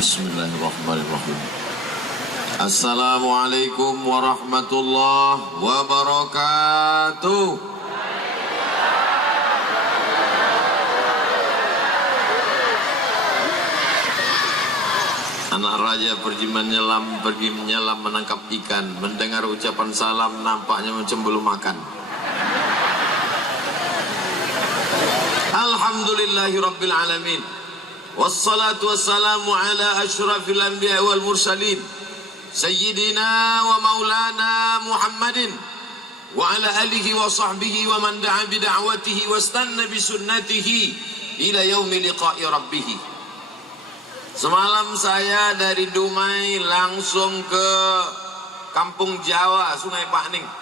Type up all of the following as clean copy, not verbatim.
Bismillahirrahmanirrahim. Assalamualaikum warahmatullahi wabarakatuh. Anak raja pergi menyelam menangkap ikan. Mendengar ucapan salam nampaknya macam belum makan. Alhamdulillahi Rabbil Alamin. Wassalatu wassalamu ala ashrafil anbiya wal mursalin Sayyidina wa maulana Muhammadin wa ala alihi wa sahbihi wa man da'a bida'watihi wa stanna bisunnatihi ila yaumi liqa'i rabbih. Semalam saya dari Dumai langsung ke Kampung Jawa, Sungai Pakning.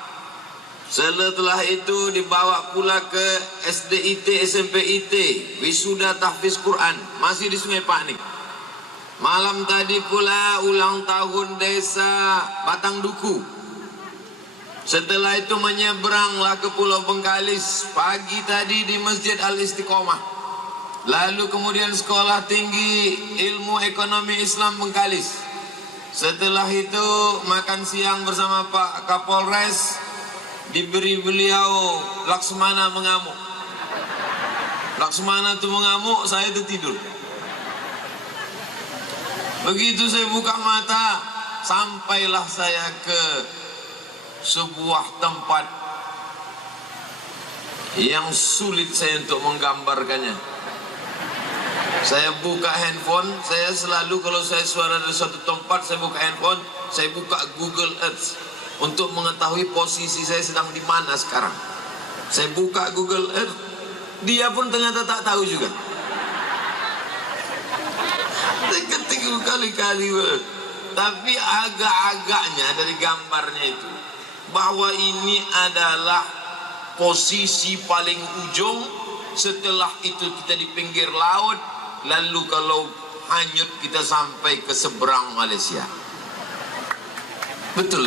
Setelah itu dibawa pula ke SDIT, SMPIT, wisuda tahfiz Quran, masih di Sungai Pakning. Malam tadi pula ulang tahun desa Batang Duku. Setelah itu menyeberanglah ke Pulau Bengkalis, pagi tadi di Masjid Al-Istiqomah. Lalu kemudian sekolah tinggi ilmu ekonomi Islam Bengkalis. Setelah itu makan siang bersama Pak Kapolres. Diberi beliau Laksmana mengamuk. Laksmana itu mengamuk, saya itu tidur. Begitu saya buka mata, sampailah saya ke sebuah tempat yang sulit saya untuk menggambarkannya. Saya buka handphone, saya selalu kalau saya suara dari suatu tempat, saya buka handphone, saya buka Google Earth untuk mengetahui posisi saya sedang di mana sekarang. Saya buka Google Earth, dia pun ternyata tak tahu juga. Saya ketik berkali-kali, tapi agak-agaknya dari gambarnya itu bahwa ini adalah posisi paling ujung. Setelah itu kita di pinggir laut, lalu kalau hanyut kita sampai ke seberang Malaysia. Betul.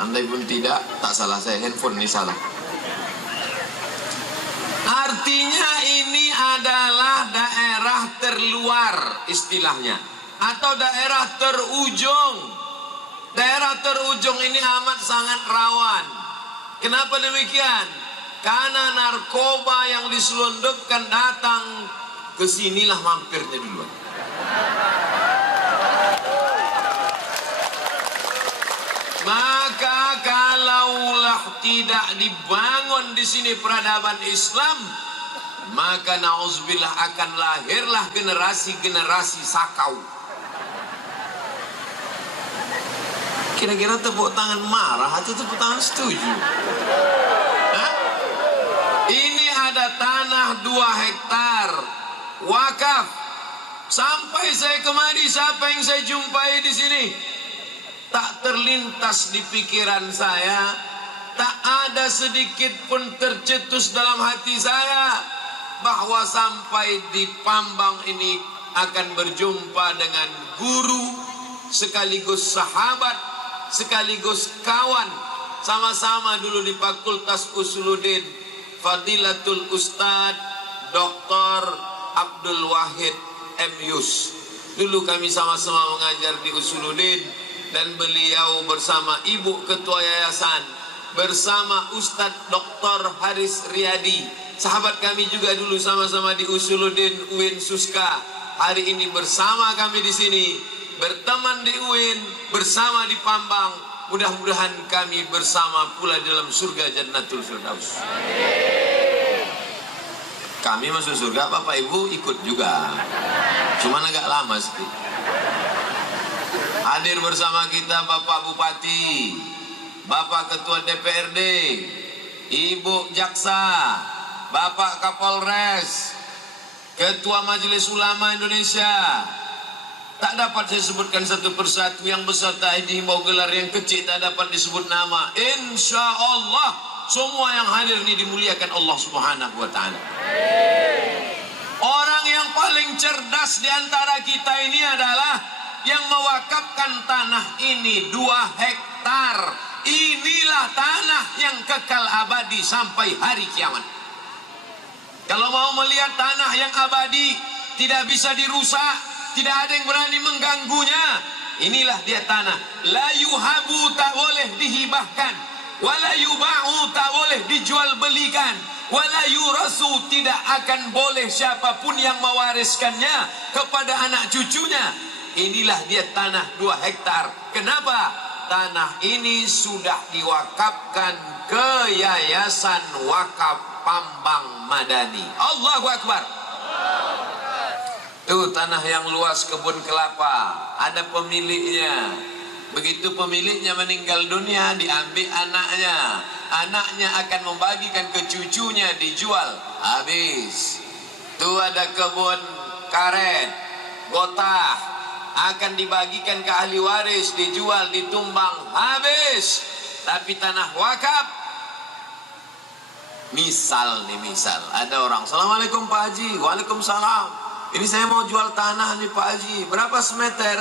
Andai pun tidak, tak salah saya, handphone ini salah. Artinya ini adalah daerah terluar istilahnya, atau daerah terujung. Daerah terujung ini amat sangat rawan. Kenapa demikian? Karena narkoba yang diselundupkan datang ke sinilah mampirnya duluan. Maka kalaulah tidak dibangun di sini peradaban Islam, maka nauzubillah akan lahirlah generasi-generasi sakau. Kira-kira tepuk tangan marah atau tepuk tangan setuju? Hah? Ini ada tanah 2 hektar wakaf. Sampai saya kemari, siapa yang saya jumpai di sini? Tak terlintas di pikiran saya, tak ada sedikit pun tercetus dalam hati saya bahwa sampai di Pambang ini akan berjumpa dengan guru sekaligus sahabat sekaligus kawan, sama-sama dulu di Fakultas Usuluddin, Fadilatul Ustad Dr. Abdul Wahid M. Yus. Dulu kami sama-sama mengajar di Usuluddin, dan beliau bersama Ibu Ketua Yayasan, bersama Ustadz Dr. Haris Riyadi, sahabat kami juga dulu sama-sama di Usuluddin UIN Suska. Hari ini bersama kami di sini, berteman di UIN, bersama di Pambang. Mudah-mudahan kami bersama pula dalam surga Jannatul Firdaus. Kami masuk surga, Bapak Ibu ikut juga, cuman agak lama sedikit. Hadir bersama kita Bapak Bupati, Bapak Ketua DPRD, Ibu Jaksa, Bapak Kapolres, Ketua Majelis Ulama Indonesia. Tak dapat saya sebutkan satu persatu, yang beserta dihimbau gelar, yang kecil tak dapat disebut nama. Insya Allah semua yang hadir ini dimuliakan Allah Subhanahu wa Ta'ala. Orang yang paling cerdas di antara kita ini adalah yang mewakafkan tanah ini 2 hektar. Inilah tanah yang kekal abadi sampai hari kiamat. Kalau mau melihat tanah yang abadi, tidak bisa dirusak, tidak ada yang berani mengganggunya. Inilah dia tanah. La yuhabu, tak boleh dihibahkan. Wala yuba'u, tak boleh dijual belikan. Wala yurasu, tidak akan boleh siapapun yang mewariskannya kepada anak cucunya. Inilah dia tanah 2 hektar. Kenapa? Tanah ini sudah diwakafkan ke Yayasan Wakaf Pambang Madani. Allahu Akbar. Tuh tanah yang luas kebun kelapa, ada pemiliknya. Begitu pemiliknya meninggal dunia, diambil anaknya. Anaknya akan membagikan ke cucunya, dijual, habis. Tuh ada kebun karet, gotah, akan dibagikan ke ahli waris, dijual, ditumbang, habis. Tapi tanah wakaf, misal ada orang, Assalamualaikum Pak Haji. Waalaikumsalam. Ini saya mau jual tanah nih Pak Haji, berapa semeter?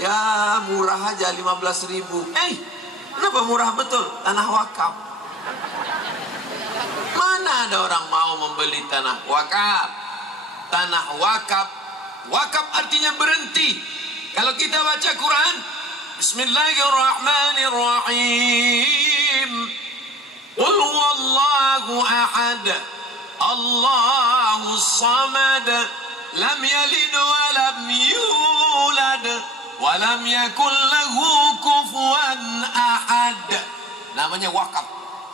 Ya murah aja 15.000. Kenapa murah betul? Tanah wakaf. Mana ada orang mau membeli tanah wakaf? Tanah wakaf, wakaf artinya berhenti. Kalau kita baca Quran, Bismillahirrahmanirrahim. Qul huwallahu ahad, Allahus samad, lam yalid wa lam yulad, wa lam yakul lahu kufuwan ahad. Namanya wakaf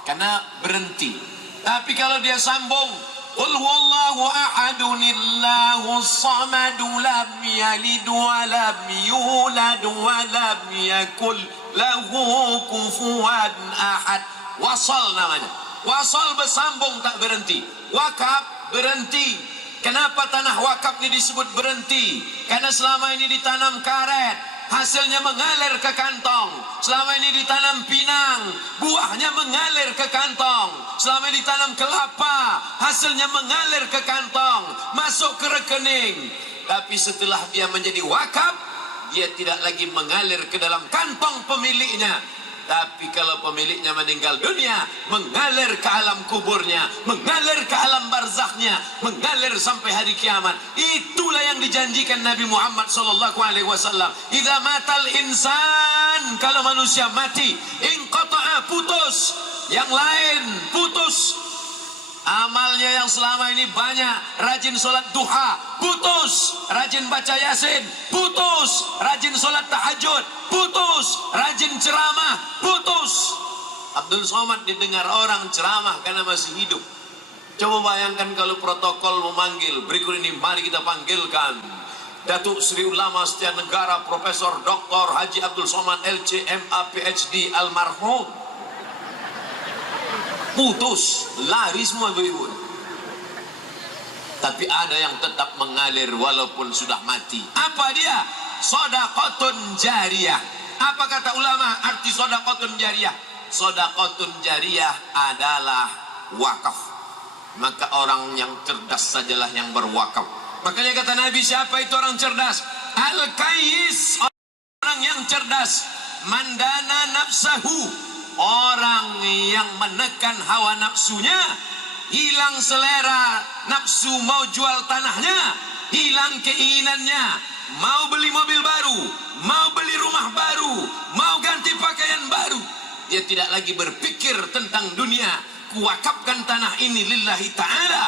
karena berhenti. Tapi kalau dia sambung, qul huwallahu ahadunillahus samad, lam yalid wa lam yulad, wa lam yakul lahu kufuwan ahad. Wasal namanya. Wasal bersambung, tak berhenti. Wakaf berhenti. Kenapa tanah wakaf ini disebut berhenti? Karena selama ini ditanam karet, hasilnya mengalir ke kantong. Selama ini ditanam pinang, buahnya mengalir ke kantong. Selama ini ditanam kelapa, hasilnya mengalir ke kantong, masuk ke rekening. Tapi setelah dia menjadi wakaf, dia tidak lagi mengalir ke dalam kantong pemiliknya. Tapi kalau pemiliknya meninggal dunia, mengalir ke alam kuburnya, mengalir ke alam barzakhnya, mengalir sampai hari kiamat. Itulah yang dijanjikan Nabi Muhammad SAW. Idza matal insan, kalau manusia mati, inqata'a, putus. Yang lain putus. Amalnya yang selama ini banyak, rajin sholat duha, putus. Rajin baca yasin, putus. Rajin sholat tahajud, putus. Rajin ceramah, putus. Abdul Somad didengar orang ceramah karena masih hidup. Coba bayangkan kalau protokol memanggil, berikut ini mari kita panggilkan Datuk Sri Ulama Setiap Negara Profesor Dr. Haji Abdul Somad LCMA PhD almarhum. Putus, lari semua ibu-ibu. Tapi ada yang tetap mengalir walaupun sudah mati. Apa dia? Shadaqatun jariyah. Apa kata ulama arti shadaqatun jariyah? Shadaqatun jariyah adalah wakaf. Maka orang yang cerdas sajalah yang berwakaf. Makanya kata Nabi, siapa itu orang cerdas? Al-Kayis, orang yang cerdas. Mandana nafsahu, orang yang menekan hawa nafsunya, hilang selera nafsu mau jual tanahnya, hilang keinginannya, mau beli mobil baru, mau beli rumah baru, mau ganti pakaian baru. Dia tidak lagi berpikir tentang dunia. Kuwakafkan tanah ini lillahi ta'ala.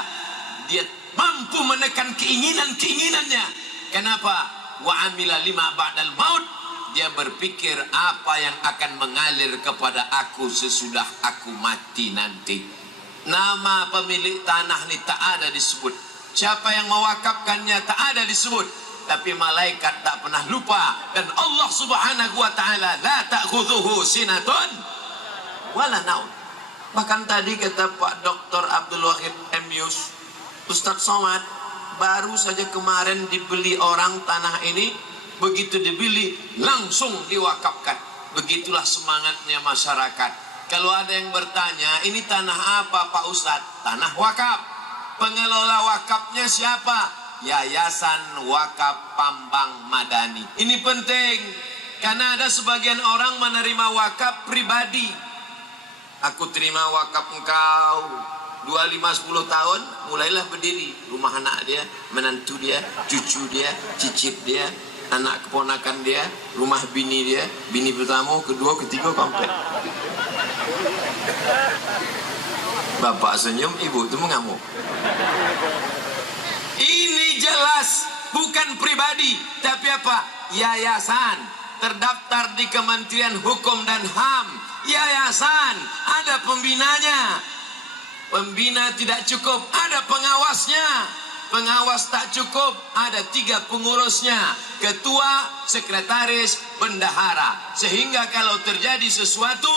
Dia mampu menekan keinginan-keinginannya. Kenapa? Wa amila lima ba'dal maut. Dia berpikir apa yang akan mengalir kepada aku sesudah aku mati nanti. Nama pemilik tanah ini tak ada disebut. Siapa yang mewakafkannya tak ada disebut. Tapi malaikat tak pernah lupa. Dan Allah subhanahu wa ta'ala la ta'khudhuhu sinatun wala naum. Bahkan tadi kata Pak Dr. Abdul Wahid Emius, Ustadz Somad, baru saja kemarin dibeli orang tanah ini. Begitu dibeli langsung diwakafkan. Begitulah semangatnya masyarakat. Kalau ada yang bertanya, ini tanah apa Pak Ustadz? Tanah wakaf. Pengelola wakafnya siapa? Yayasan Wakaf Pambang Madani. Ini penting karena ada sebagian orang menerima wakaf pribadi. Aku terima wakaf engkau 25-10 tahun mulailah berdiri rumah anak dia, menantu dia, cucu dia, cicit dia, anak keponakan dia, rumah bini dia, bini pertama, kedua, ketiga, keempat. Bapak senyum, ibu itu mengamuk. Ini jelas bukan pribadi, tapi apa? Yayasan terdaftar di Kementerian Hukum dan HAM. Yayasan ada pembinanya. Pembina tidak cukup, ada pengawasnya. Pengawas tak cukup, ada 3 pengurusnya, ketua, sekretaris, bendahara. Sehingga kalau terjadi sesuatu,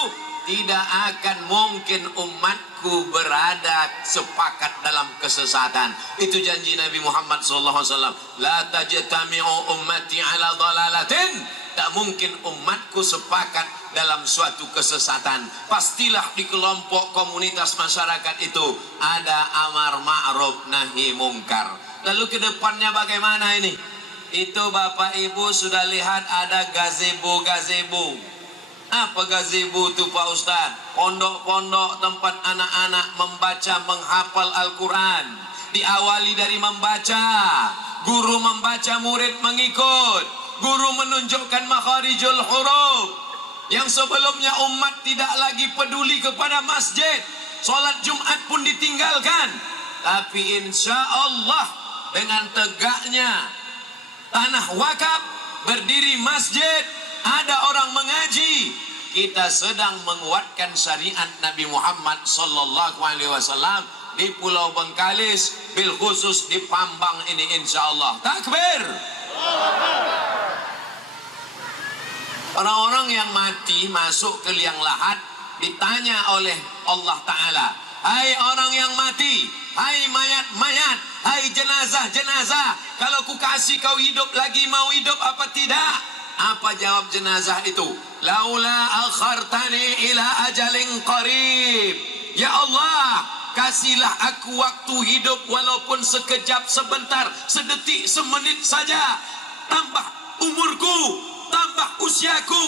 tidak akan mungkin umatku berada sepakat dalam kesesatan. Itu janji Nabi Muhammad SAW. La tajtami'u ummati ala dhalalatin. Tak mungkin umatku sepakat dalam suatu kesesatan. Pastilah di kelompok komunitas masyarakat itu ada amar ma'ruf nahi mungkar. Lalu ke depannya bagaimana ini? Itu Bapak Ibu sudah lihat ada gazebo-gazebo. Apa gazebo itu Pak Ustaz? Pondok-pondok tempat anak-anak membaca, menghafal Al-Quran. Diawali dari membaca. Guru membaca, murid mengikut. Guru menunjukkan makharijul huruf. Yang sebelumnya umat tidak lagi peduli kepada masjid, solat Jumat pun ditinggalkan. Tapi insya Allah dengan tegaknya tanah wakaf, berdiri masjid, ada orang mengaji, kita sedang menguatkan syariat Nabi Muhammad sallallahu alaihi wasallam di Pulau Bengkalis, bil khusus di Pambang ini insya Allah. Takbir. Orang-orang yang mati masuk ke liang lahat ditanya oleh Allah Ta'ala, hai orang yang mati, hai mayat-mayat, hai jenazah-jenazah, kalau ku kasih kau hidup lagi, mau hidup apa tidak? Apa jawab jenazah itu? Laula akhartani ila ajalin qarib. Ya Allah, kasihlah aku waktu hidup walaupun sekejap, sebentar, sedetik, semenit saja. Tambah umurku, tambah usiaku.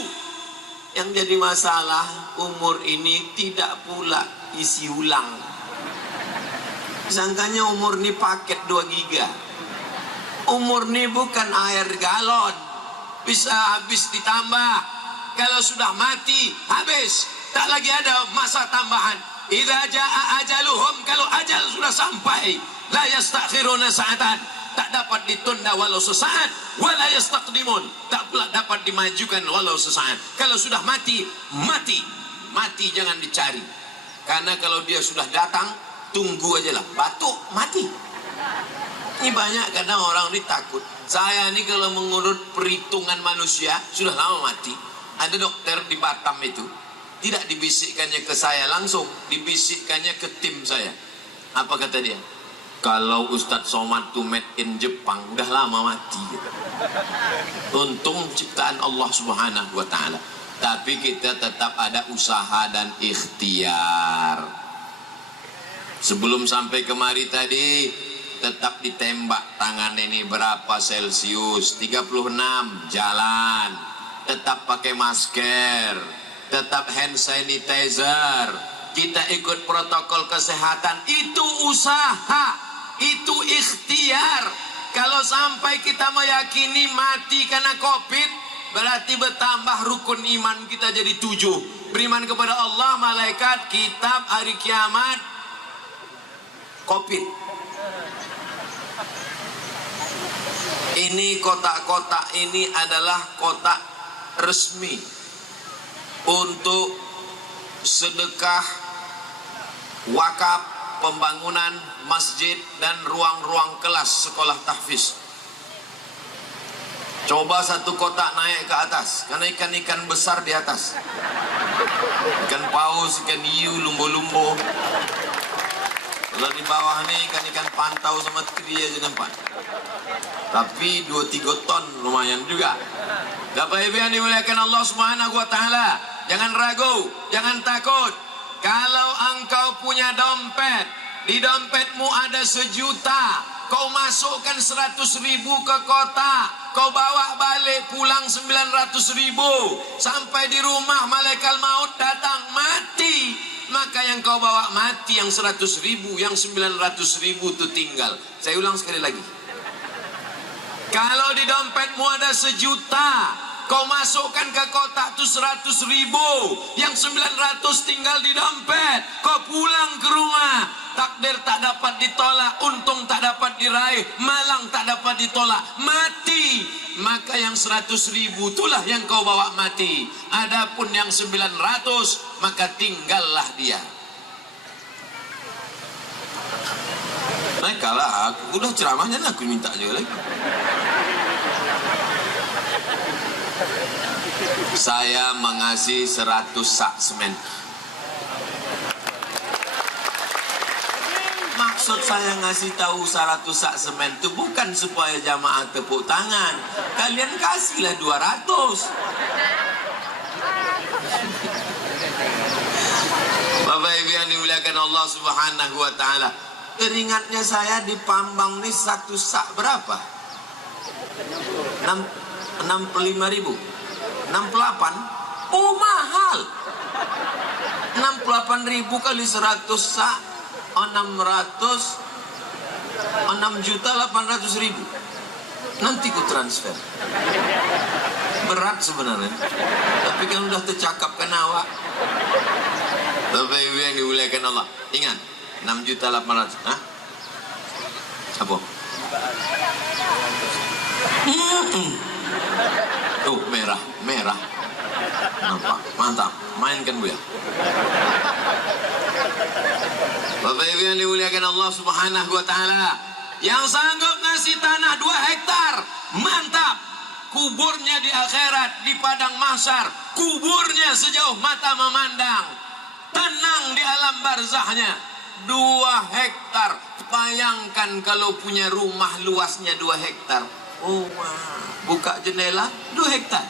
Yang jadi masalah, umur ini tidak pula isi ulang. Sangkanya umur ini paket 2 giga. Umur ini bukan air galon, bisa habis ditambah. Kalau sudah mati, habis, tak lagi ada masa tambahan. Idza jaa ajaluhum, kalau ajal sudah sampai, la yastakhiruna sa'atan, tak dapat ditunda walau sesaat, wala yastaqdimun, tak pula dapat dimajukan walau sesaat. Kalau sudah mati, mati. Mati jangan dicari. Karena kalau dia sudah datang, tunggu aja lah. Batuk, mati. Ini banyak kadang orang ini takut. Saya ini kalau mengurut perhitungan manusia, sudah lama mati. Ada dokter di Batam itu, tidak dibisikkannya ke saya langsung, dibisikkannya ke tim saya. Apa kata dia? Kalau Ustadz Somad itu made in Jepang, udah lama mati gitu. Untung ciptaan Allah Subhanahu wa Ta'ala. Tapi kita tetap ada usaha dan ikhtiar. Sebelum sampai kemari tadi, tetap ditembak tangan ini berapa Celcius, 36, jalan. Tetap pakai masker, tetap hand sanitizer. Kita ikut protokol kesehatan. Itu usaha, itu ikhtiar. Kalau sampai kita meyakini mati karena COVID, berarti bertambah rukun iman kita jadi 7. Beriman kepada Allah, malaikat, kitab, hari kiamat, COVID. Ini kotak-kotak ini adalah kotak resmi untuk sedekah wakaf pembangunan masjid dan ruang-ruang kelas sekolah tahfiz. Coba satu kotak naik ke atas, karena ikan-ikan besar di atas, ikan paus, ikan hiu, lumbo-lumbo. Kalau di bawah nih ikan-ikan pantau sama teri aja nampak. Tapi 2-3 ton lumayan juga. Bapak Ibu yang dimuliakan Allah Subhanahu wa Ta'ala, jangan ragu, jangan takut. Kalau engkau punya dompet, di dompetmu ada 1 juta, kau masukkan 100.000 ke kotak, kau bawa balik pulang 900.000, sampai di rumah malaikat maut datang, mati. maka yang kau bawa mati yang 100.000, yang 900.000 itu tinggal. Saya ulang sekali lagi. Kalau di dompetmu ada 1 juta, kau masukkan ke kotak itu 100.000, yang 900 tinggal di dompet. Kau pulang ke rumah, takdir tak dapat ditolak, untung tak dapat diraih, malang tak dapat ditolak, mati. Maka yang 100.000 itulah yang kau bawa mati. Adapun yang 900, maka tinggallah dia. Nah, kalah aku udah ceramahnya, aku minta juga lagi. Saya mengasih 100 sak semen. Maksud saya ngasih tahu 100 sak semen itu bukan supaya jamaah tepuk tangan. Kalian kasihlah 200. Bapak Ibu yang dimuliakan Allah Subhanahu wa taala. Teringatnya saya di Pambang nih 1 sak berapa? 65.000. 68. Oh, mahal. 68.000 kali 100 sak, 6.800.000. Nanti ku transfer. Berat sebenarnya, tapi kan udah tercakap kan awak. Bapak Ibu yang dimuliakan Allah, ingat 6.800.000. Hah? Apa? Oh, merah. Nampak, mantap. Mainkan Bu ya. Bapak Ibu yang dimuliakan Allah Subhanahu wa taala, yang sanggup ngasih tanah 2 hektar, mantap. Kuburnya di akhirat, di padang mahsyar, kuburnya sejauh mata memandang, tenang di alam barzahnya. 2 hektar. Bayangkan kalau punya rumah luasnya 2 hektar. Oh, buka jendela 2 hektar.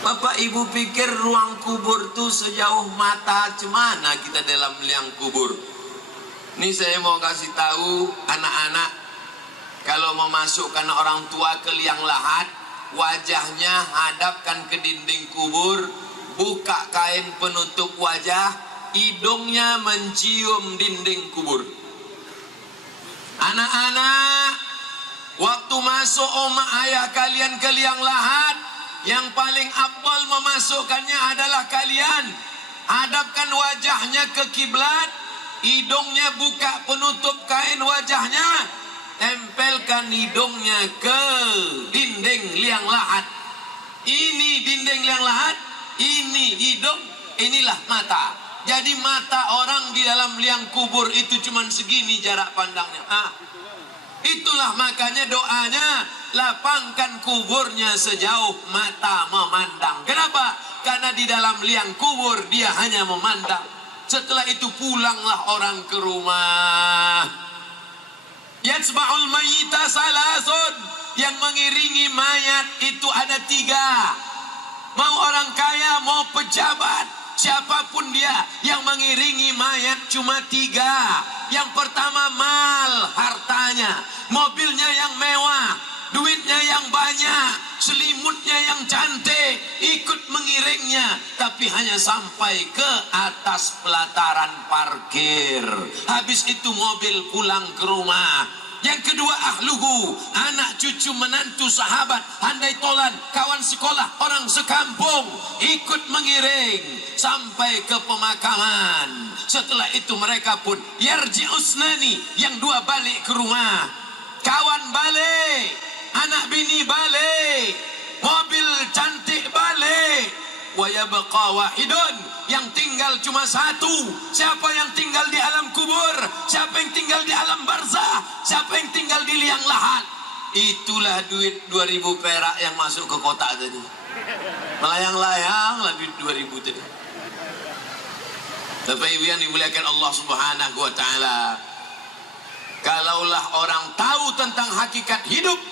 Bapak Ibu pikir ruang kubur tuh sejauh mata cemana kita dalam liang kubur? Ini saya mau kasih tahu anak-anak, kalau memasukkan orang tua ke liang lahat, wajahnya hadapkan ke dinding kubur, buka kain penutup wajah, hidungnya mencium dinding kubur. Anak-anak, waktu masuk oma ayah kalian ke liang lahat, yang paling afdal memasukkannya adalah kalian hadapkan wajahnya ke kiblat, hidungnya buka penutup kain wajahnya, tempelkan hidungnya ke dinding liang lahat. Ini dinding liang lahat, ini hidung, inilah mata. Jadi mata orang di dalam liang kubur itu cuma segini jarak pandangnya. Itulah makanya doanya, lapangkan kuburnya sejauh mata memandang. Kenapa? Karena di dalam liang kubur dia hanya memandang. Setelah itu pulanglah orang ke rumah. Yatsba'ul mayyita salasun, yang mengiringi mayat itu ada 3. Mau orang kaya, mau pejabat, siapapun dia, yang mengiringi mayat cuma 3. Yang pertama mal, hartanya, mobilnya yang mewah, duitnya yang banyak, selimutnya yang cantik, ikut mengiringnya, tapi hanya sampai ke atas pelataran parkir. Habis itu mobil pulang ke rumah. Yang kedua ahluhu, anak cucu menantu sahabat, handai tolan, kawan sekolah, orang sekampung, ikut mengiring sampai ke pemakaman. Setelah itu mereka pun yarji usnani, yang 2 balik ke rumah, kawan balik, anak bini balik, mobil cantik balik, wa yabqa wahidun, yang tinggal cuma 1. Siapa yang tinggal di alam kubur? Siapa yang tinggal di alam barzah? Siapa yang tinggal di liang lahat? Itulah duit 2.000 perak yang masuk ke kotak tadi. Melayang-layang lah duit 2.000 tadi. Bapak Ibu yang dimuliakan Allah Subhanahu wa taala, kalaulah orang tahu tentang hakikat hidup,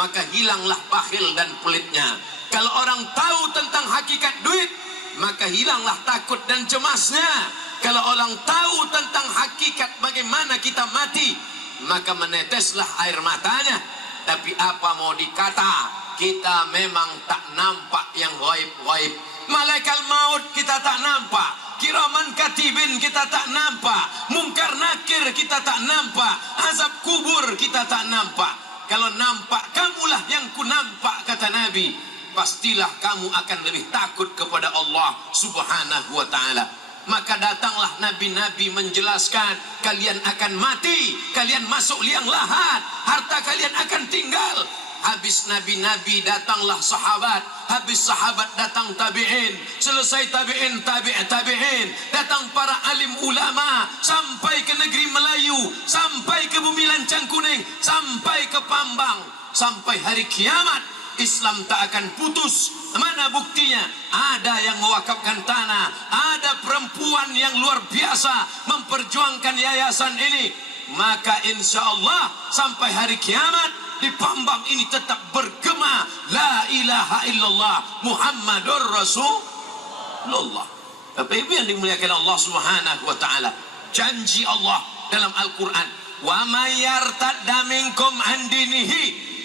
maka hilanglah bakhil dan pelitnya. Kalau orang tahu tentang hakikat duit, maka hilanglah takut dan cemasnya. Kalau orang tahu tentang hakikat bagaimana kita mati, maka meneteslah air matanya. Tapi apa mau dikata, kita memang tak nampak yang gaib-gaib. Malaikat maut kita tak nampak, kiraman katibin kita tak nampak, mungkar nakir kita tak nampak, azab kubur kita tak nampak. Kalau nampak, kamulah yang ku nampak, kata Nabi. Pastilah kamu akan lebih takut kepada Allah Subhanahu wa ta'ala. Maka datanglah nabi-nabi menjelaskan, kalian akan mati, kalian masuk liang lahat, harta kalian akan tinggal. Habis nabi-nabi datanglah sahabat, habis sahabat datang tabi'in, selesai tabi'in tabi'in, datang para alim ulama, sampai ke negeri Melayu, sampai ke bumi lancang kuning, sampai ke Pambang, sampai hari kiamat Islam tak akan putus. Mana buktinya? Ada yang mewakafkan tanah, ada perempuan yang luar biasa memperjuangkan yayasan ini. Maka insya Allah sampai hari kiamat di Pambang ini tetap bergema la ilaha illallah Muhammadur Rasulullah. Bapak Ibu yang dimuliakan Allah Subhanahu wa taala, janji Allah dalam Al-Qur'an, wa may yartadda minkum an dinihi,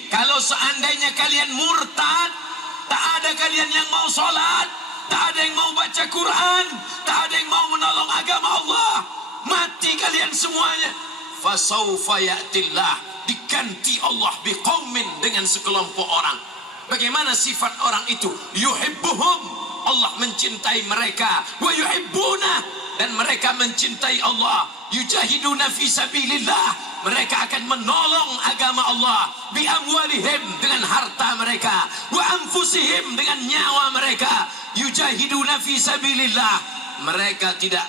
kalau seandainya kalian murtad, tak ada kalian yang mau salat, tak ada yang mau baca Quran, tak ada yang mau menolong agama Allah, mati kalian semuanya. Fasawfa ya'tillah, diganti Allah biqaumin, dengan sekelompok orang. Bagaimana sifat orang itu? Yuhibbuhum, Allah mencintai mereka, wa yuhibbuna, dan mereka mencintai Allah. Yujahiduna fi sabilillah, mereka akan menolong agama Allah. Bi amwalihim, dengan harta mereka, wa anfusihim, dengan nyawa mereka. Yujahiduna fi sabilillah, mereka tidak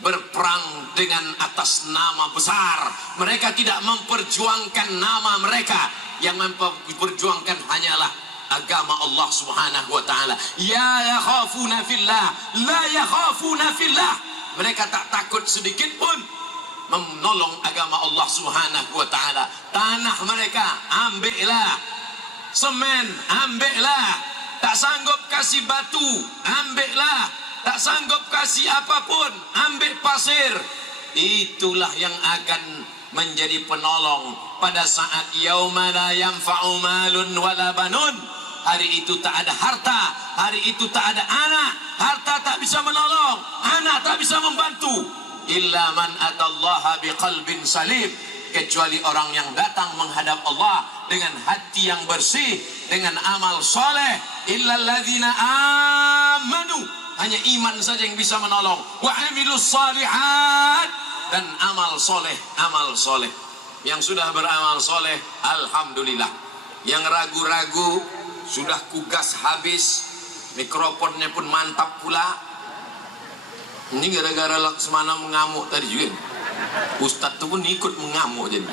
berperang dengan atas nama besar, mereka tidak memperjuangkan nama mereka, yang memperjuangkan hanyalah agama Allah Subhanahu wa taala. Ya yakhafuna fillah, la yakhafuna fillah, mereka tak takut sedikit pun menolong agama Allah Subhanahu wa taala. Tanah mereka ambillah, semen ambillah, tak sanggup kasih batu ambillah, tak sanggup kasih apapun, ambil pasir. Itulah yang akan menjadi penolong pada saat yauma la yanfa'u malun wala banun. Hari itu tak ada harta, hari itu tak ada anak, harta tak bisa menolong, anak tak bisa membantu. Illa man atallaha biqalbin salim, kecuali orang yang datang menghadap Allah dengan hati yang bersih, dengan amal soleh. Illa alladzina amanu, hanya iman saja yang bisa menolong. Wa amilus salihat, dan amal soleh, amal soleh. Yang sudah beramal soleh, alhamdulillah. Yang ragu-ragu, sudah kugas habis, mikrofonnya pun mantap pula. Ini gara-gara Laksmana mengamuk tadi juga. Ustadz itu pun ikut mengamuk jadi.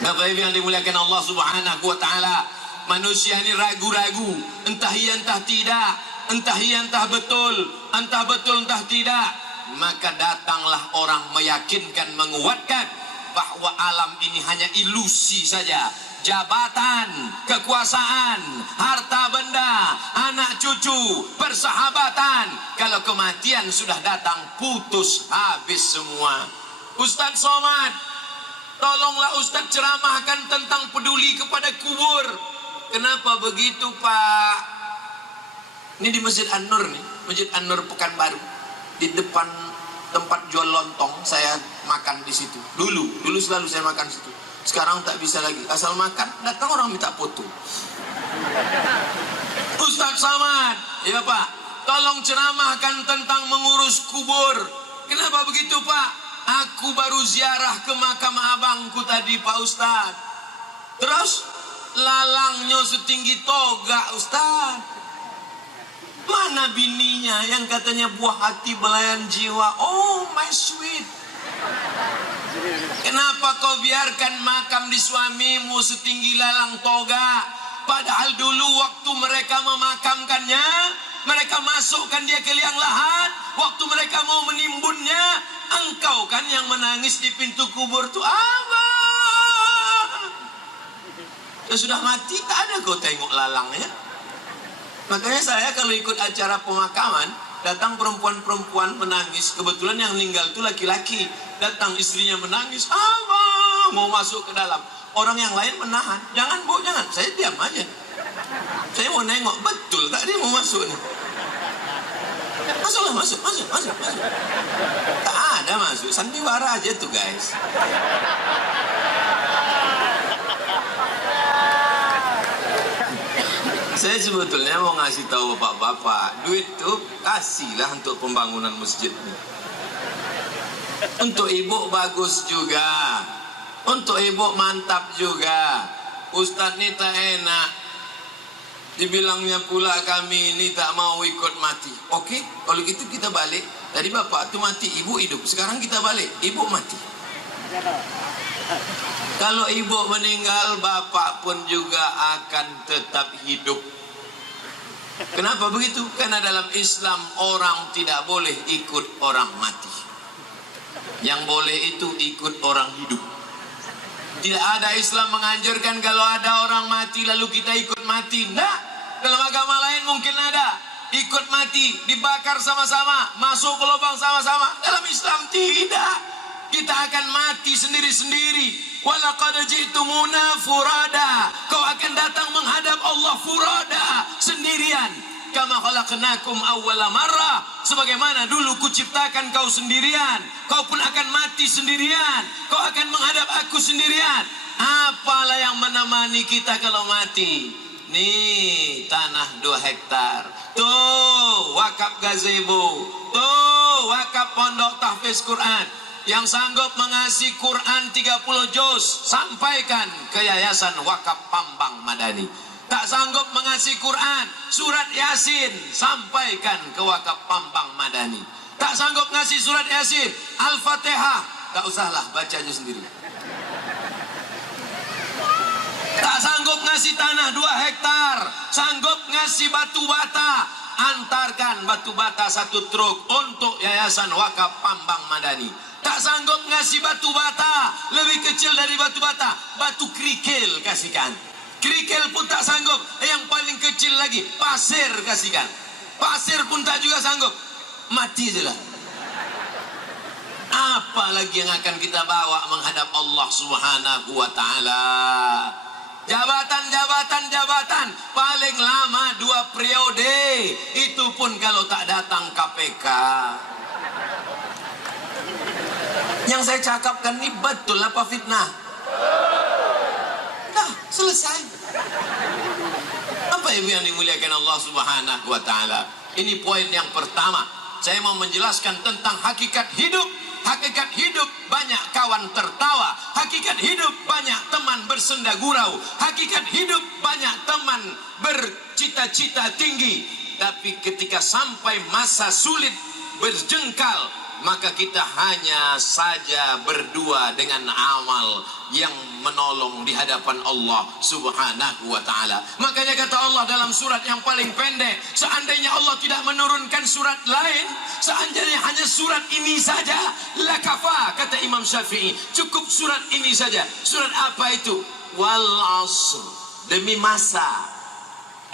Bapak Ibu yang dimuliakan Allah Subhanahu wa taala, manusia ini ragu-ragu, entah iya entah tidak, entah iya entah betul entah tidak. Maka datanglah orang meyakinkan, menguatkan bahwa alam ini hanya ilusi saja. Jabatan, kekuasaan, harta benda, anak cucu, persahabatan, kalau kematian sudah datang, putus habis semua. Ustadz Somad, tolonglah Ustadz ceramahkan tentang peduli kepada kubur. Kenapa begitu Pak? Ini di Masjid An-Nur nih, Masjid An-Nur Pekanbaru, di depan tempat jual lontong, saya makan di situ. Dulu selalu saya makan di situ. Sekarang tak bisa lagi, asal makan datang orang minta foto. Ustadz Samad, ya Pak, tolong ceramahkan tentang mengurus kubur. Kenapa begitu Pak? Aku baru ziarah ke makam abangku tadi Pak Ustadz. Terus lalangnya setinggi toga Ustadz. Mana bininya yang katanya buah hati belayan jiwa? Oh my sweet, kenapa kau biarkan makam di suamimu setinggi lalang toga? Padahal dulu waktu mereka memakamkannya, mereka masukkan dia ke liang lahat. Waktu mereka mau menimbunnya, engkau kan yang menangis di pintu kubur tuh. Abang, sudah mati tak ada kau tengok lalangnya. Makanya saya kalau ikut acara pemakaman, datang perempuan-perempuan menangis. Kebetulan yang meninggal itu laki-laki. Datang istrinya menangis, abang mau masuk ke dalam. Orang yang lain menahan, jangan bu, jangan. Saya diam aja. Saya mau nengok, betul tak dia mau masuk nih. Masuklah, masuk. Tak ada masuk, sandiwara aja tuh guys. Saya sebetulnya mau ngasih tahu bapak-bapak, duit tuh kasihlah untuk pembangunan masjid ini. Untuk ibu bagus juga, untuk ibu mantap juga. Ustadz ini tak enak, dibilangnya pula kami ini tak mau ikut mati. Oke, kalau gitu kita balik. Tadi bapak tuh mati, ibu hidup. Sekarang kita balik, ibu mati. Kalau ibu meninggal, bapak pun juga akan tetap hidup. Kenapa begitu? Karena dalam Islam orang tidak boleh ikut orang mati. Yang boleh itu ikut orang hidup. Tidak ada Islam menganjurkan kalau ada orang mati lalu kita ikut mati. Nah, dalam agama lain mungkin ada. Ikut mati, dibakar sama-sama, masuk ke lubang sama-sama. Dalam Islam tidak. Kita akan mati sendiri-sendiri. Walaqad ji'tumuna furada. Kau akan datang menghadap Allah furada, sendirian. Kama khalaqnakum awwala marrah. Sebagaimana dulu kuciptakan kau sendirian, kau pun akan mati sendirian. Kau akan menghadap aku sendirian. Apalah yang menemani kita kalau mati? Nih, tanah 2 hektar. Tuh, wakaf gazebo. Tuh, wakaf pondok tahfiz Quran. Yang sanggup mengasih Quran 30 juz, sampaikan ke Yayasan Wakaf Pambang Madani. Tak sanggup mengasih Quran, surat Yasin, sampaikan ke Wakaf Pambang Madani. Tak sanggup ngasih surat Yasin, Al-Fatihah, tak usahlah, baca aja sendiri. Tak sanggup ngasih tanah 2 hektar, sanggup ngasih batu bata, antarkan batu bata 1 truk untuk Yayasan Wakaf Pambang Madani. Tak sanggup ngasih batu bata, lebih kecil dari batu bata, batu kerikil kasihkan. Kerikil pun tak sanggup, yang paling kecil lagi, pasir kasihkan. Pasir pun tak juga sanggup, mati je lah. Apa lagi yang akan kita bawa menghadap Allah Subhanahu wa ta'ala? Jabatan, paling lama 2 periode. Itu pun kalau tak datang KPK. Yang saya cakapkan ini betul apa fitnah? Dah, selesai. Apa yang dimuliakan Allah Subhanahu wa ta'ala? Ini poin yang pertama. Saya mau menjelaskan tentang hakikat hidup. Hakikat hidup banyak kawan tertawa. Hakikat hidup banyak teman bersenda gurau. Hakikat hidup banyak teman bercita-cita tinggi. Tapi ketika sampai masa sulit berjengkal, maka kita hanya saja berdua dengan amal yang menolong di hadapan Allah Subhanahu wa ta'ala. Makanya kata Allah dalam surat yang paling pendek, seandainya Allah tidak menurunkan surat lain, seandainya hanya surat ini saja, lakafa, kata Imam Syafi'i, cukup surat ini saja. Surat apa itu? Wal asr, demi masa.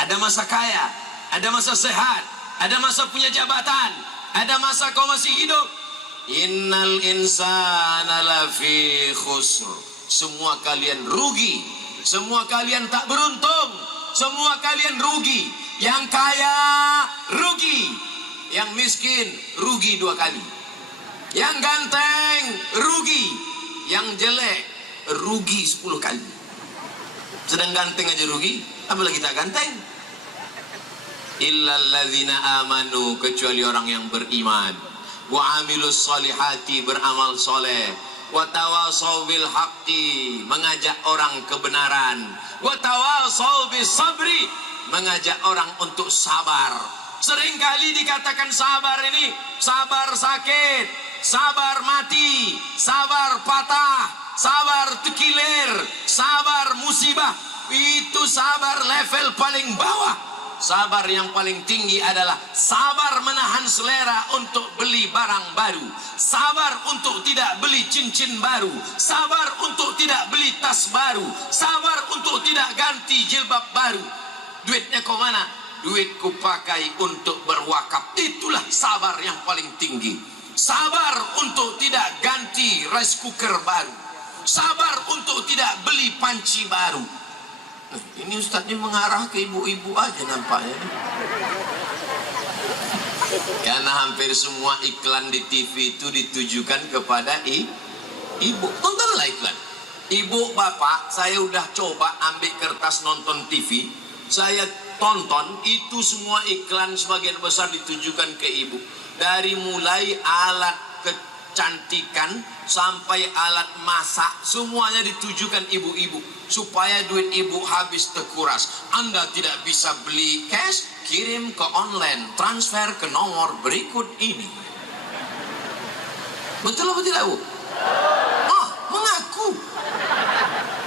Ada masa kaya, ada masa sehat, ada masa punya jabatan, ada masa kau masih hidup. Innal insana lafi khusr. Semua kalian rugi, semua kalian tak beruntung, semua kalian rugi. Yang kaya rugi, yang miskin rugi 2 kali. Yang ganteng rugi, yang jelek rugi 10 kali. Sedang ganteng aja rugi, apalagi tak ganteng. Illal ladzina amanu, kecuali orang yang beriman. Wa amilus solihati, beramal soleh. Wa tawasaw bil haqqi, mengajak orang kebenaran. Wa tawasaw bis sabri, mengajak orang untuk sabar. Seringkali dikatakan sabar ini, sabar sakit, sabar mati, sabar patah, sabar tekilir, sabar musibah. Itu sabar level paling bawah. Sabar yang paling tinggi adalah sabar menahan selera untuk beli barang baru, sabar untuk tidak beli cincin baru, sabar untuk tidak beli tas baru, sabar untuk tidak ganti jilbab baru. Duitnya ke mana? Duitku pakai untuk berwakaf. Itulah sabar yang paling tinggi. Sabar untuk tidak ganti rice cooker baru, sabar untuk tidak beli panci baru. Ini Ustaz ini mengarah ke ibu-ibu aja nampaknya. Karena hampir semua iklan di TV itu ditujukan kepada ibu. Tontonlah iklan. Ibu, bapak, saya udah coba ambil kertas nonton TV, saya tonton, itu semua iklan sebagian besar ditujukan ke ibu. Dari mulai alat kecantikan sampai alat masak, semuanya ditujukan ibu-ibu. Supaya duit ibu habis terkuras. Anda tidak bisa beli cash, kirim ke online, transfer ke nomor berikut ini. Betul atau tidak, Bu? Oh, mengaku.